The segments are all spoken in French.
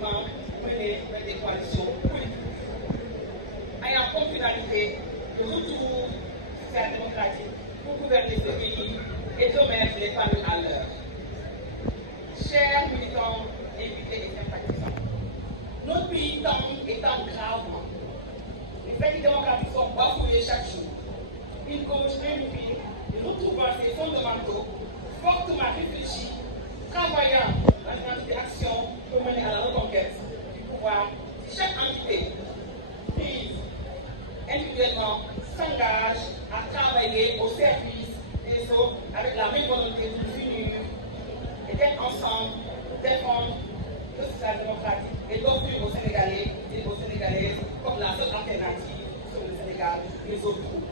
comment mener des coalitions politiques ayant comme finalité le retour social-démocratique pour gouverner ce pays et de mettre les familles à l'heure. Chers militants, invités et sympathisants, notre pays étant gravement. Les acquis démocratiques sont bafoués chaque jour. Une gauche réunie, retrouvant ses fondamentaux, fortement réfléchis, travaillant dans une entité d'action pour mener à la reconquête du pouvoir. Si chaque entité prise individuellement s'engage à travailler au service des autres avec la même volonté de nous unir et d'être ensemble, défendre le social-démocratique et d'offrir aux Sénégalais et aux Sénégalaises comme la seule alternative sur le Sénégal les autres groupes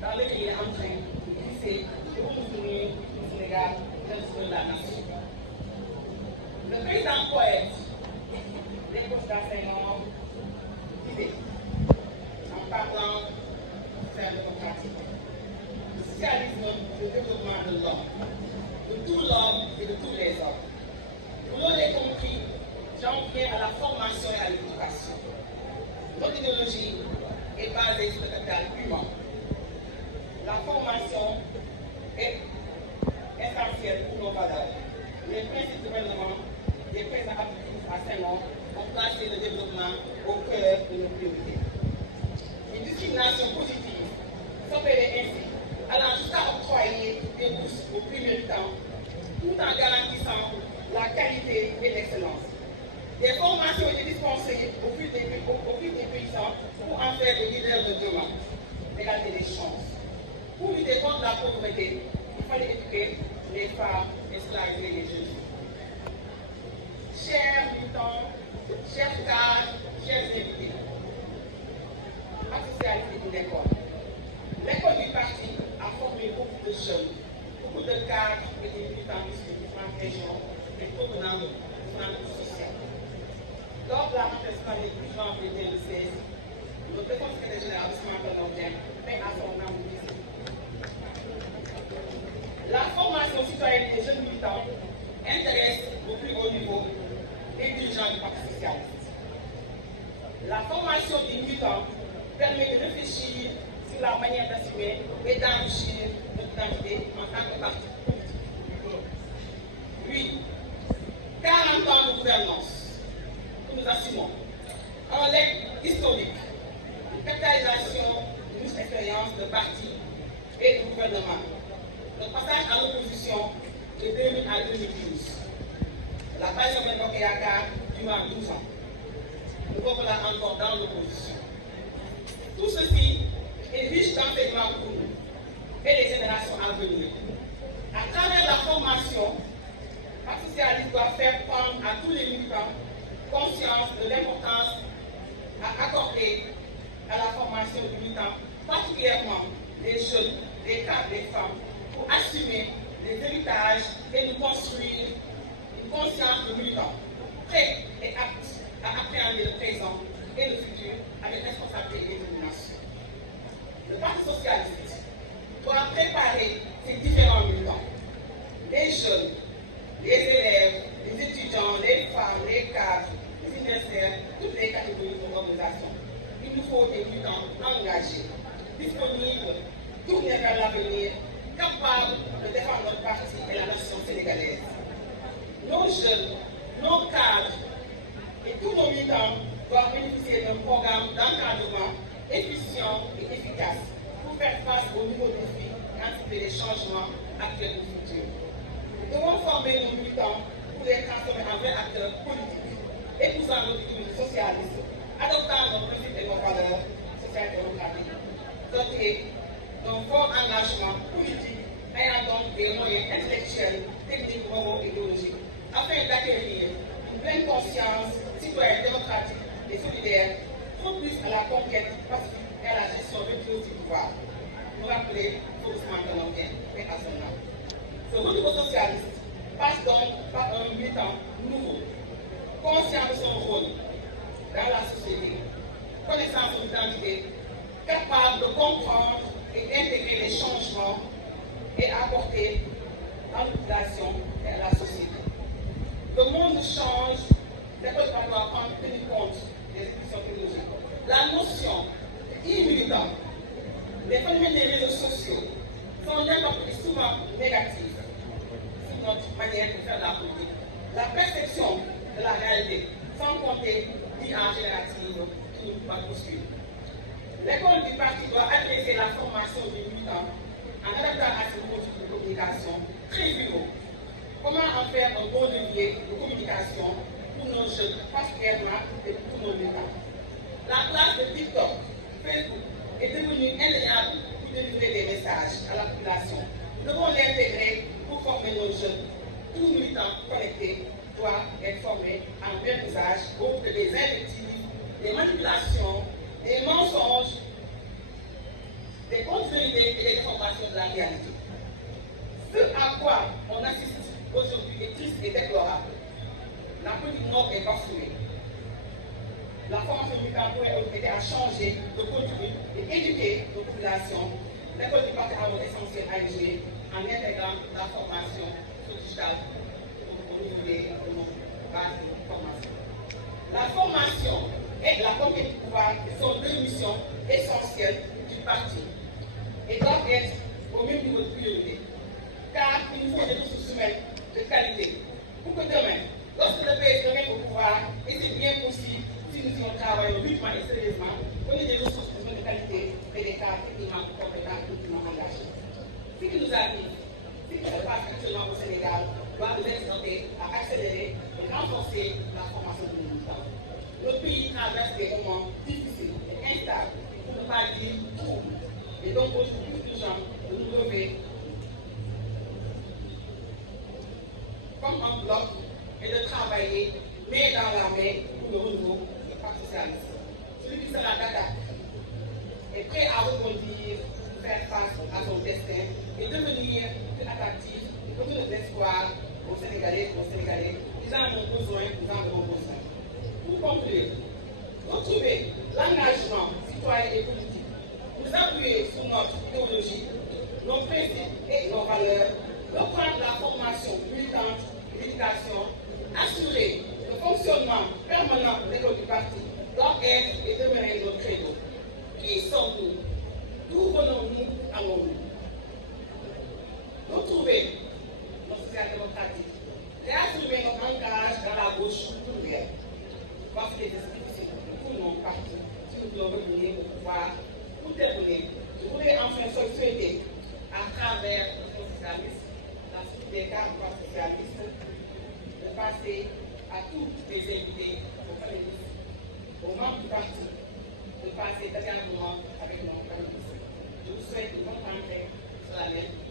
dans lequel il est en train de glisser et pour nous unir le Sénégal de la nation. Le président poète, les constatations disait, en parlant du social démocratique, le socialisme, le développement de l'homme, de tout l'homme et de tous les hommes. Vous l'aurez compris, j'en viens à la formation et à l'éducation. Notre idéologie est basée sur le capital humain. La formation est essentielle pour nos valeurs. Les principes du gouvernement des présidents applicatifs à Saint-Laurent ont placé le développement au cœur de nos priorités. Une discrimination positive s'opérait ainsi, allant jusqu'à octroyer des bourses aux plus méritants, tout en garantissant la qualité et l'excellence. Des formations étaient dispensées au fil des paysans pour en faire des leaders de demain. L'égalité des chances. Pour lutter contre la pauvreté, il fallait éduquer les femmes et esclaviser les jeunes. Chers militants, chers cadres, chers invités, la socialité est une école. L'école du parti a formé beaucoup de jeunes, beaucoup de cadres et de militants issus de différentes régions et provenant de différentes sociales. Lors de la rentrée scolaire du janvier 2016, le défenseur secrétaire général Ousmane Tanordien fait à son âme de visite. La formation citoyenne des jeunes militants intéresse au plus haut niveau les dirigeants du Parti socialiste. La formation des militants permet de réfléchir sur la manière d'assumer et d'enrichir notre identité en tant que parti politique. Oui, 40 ans de gouvernance que nous assumons, un legs historique, une capitalisation de notre expérience de parti et de gouvernement. Notre passage à l'opposition de 2000 à 2012. La passion de Mokéaka durant 12 ans. Nous sommes là encore dans l'opposition. Tout ceci est riche d'enseignements pour nous et les générations à venir. À travers la formation, le Parti socialiste doit faire prendre à tous les militants conscience de l'importance à accorder à la formation des militants, particulièrement les jeunes, les cadres, les femmes, pour assumer les héritages et nous construire une conscience de militants, prêts et aptes à appréhender le présent et le futur avec responsabilité et détermination. Le Parti socialiste doit préparer ses différents militants, les jeunes, les élèves, les étudiants, les femmes, les cadres, les universitaires, toutes les catégories de l'organisation. Il nous faut des militants engagés, disponibles, tournés vers l'avenir, capables de défendre notre parti et la nation sénégalaise. Nos jeunes, nos cadres et tous nos militants doivent bénéficier d'un programme d'encadrement efficient et efficace pour faire face aux nouveaux défis et anticiper les changements actuels et futurs. Nous devons former nos militants pour les transformer en vrais acteurs politiques, épousant notre idéologie socialiste, adoptant nos principes et nos valeurs sociales et démocratiques, dotés d'un fort engagement politique ayant donc des moyens intellectuels, techniques, moraux et idéologiques, afin d'acquérir une pleine conscience citoyenne, démocratique et solidaire, propice à la conquête pacifique et à la gestion virtuose du pouvoir. Nous rappeler Ousmane Tanordien et à son âme. Ce renouveau socialiste passe donc par un militant nouveau, conscient de son rôle dans la société, connaissant son identité, capable de comprendre et d'intégrer les changements et apporter à la population et à la société. Le monde change l'école doit prendre tenir compte des institutions technologiques. La notion immuable des phénomènes des réseaux sociaux sont un impact souvent négatif sur notre manière de faire la politique. La perception de la réalité, sans compter l'IA générative qui nous va poursuivre. L'école du parti doit adresser la formation des militants en adaptant à ces motifs de communication très viraux. Comment en faire un bon levier de communication pour nos jeunes, particulièrement et pour nos militants. La place de TikTok, Facebook est devenue indéniable pour délivrer des messages à la population. Nous devons l'intégrer pour former nos jeunes. Tout militant connecté doit être formé en bien usage, autre que des invectives, des manipulations, des mensonges, des contre-vérités et des déformations de la réalité. Ce à quoi on assiste aujourd'hui est triste et déplorable. La politique nord est bafouée. La formation militaire pourrait aider à changer de contenu et éduquer nos populations. L'école du parti a un rôle essentiel à jouer en intégrant la formation digitale au niveau de nos bases de formation. La formation et la conquête du pouvoir sont deux missions essentielles du parti et doivent être au même niveau de priorité. Car il nous faut des ressources humaines de qualité pour que demain, lorsque le PS revient au pouvoir, et c'est bien possible si nous y travaillons vivement et sérieusement, on ait des ressources humaines de qualité et des cadres techniquement compétents et techniquement engagés. Ce qui nous arrive, ce qui se passe actuellement au Sénégal, doit nous inciter à accélérer et renforcer la formation de nos militants. Le pays traverse des moments difficiles et instables, pour ne pas dire troubles. Et donc aujourd'hui, plus urgent de nous lever comme un bloc et de travailler main dans la main pour le renouveau du Parti socialiste. Celui qui sera d'attaque est prêt à rebondir, faire face à son destin et devenir plus attractif, donner de l'espoir aux Sénégalais et aux Sénégalais. Ils en ont besoin, nous en avons besoin. Pour conclure, retrouver l'engagement citoyen et politique, nous appuyer sur notre idéologie, nos principes et nos valeurs, reprendre la formation militante et l'éducation, assurer le fonctionnement permanent de l'école du parti doit être et demeurer notre credo. Qui sommes-nous? D'où venons-nous? Allons-nous? Retrouver notre social-démocratique, réassurer notre ancrage dans la gauche plurielle. Parce que c'est difficile pour nos partis si nous voulons revenir au pouvoir. Pour terminer, je voudrais enfin souhaiter à travers le socialiste, la suite des cadres du Parti socialiste, de passer à tous les invités, aux panélistes, aux membres du parti, de passer d'agréablement avec nos panélistes. Je vous souhaite une bonne rentrée solennelle.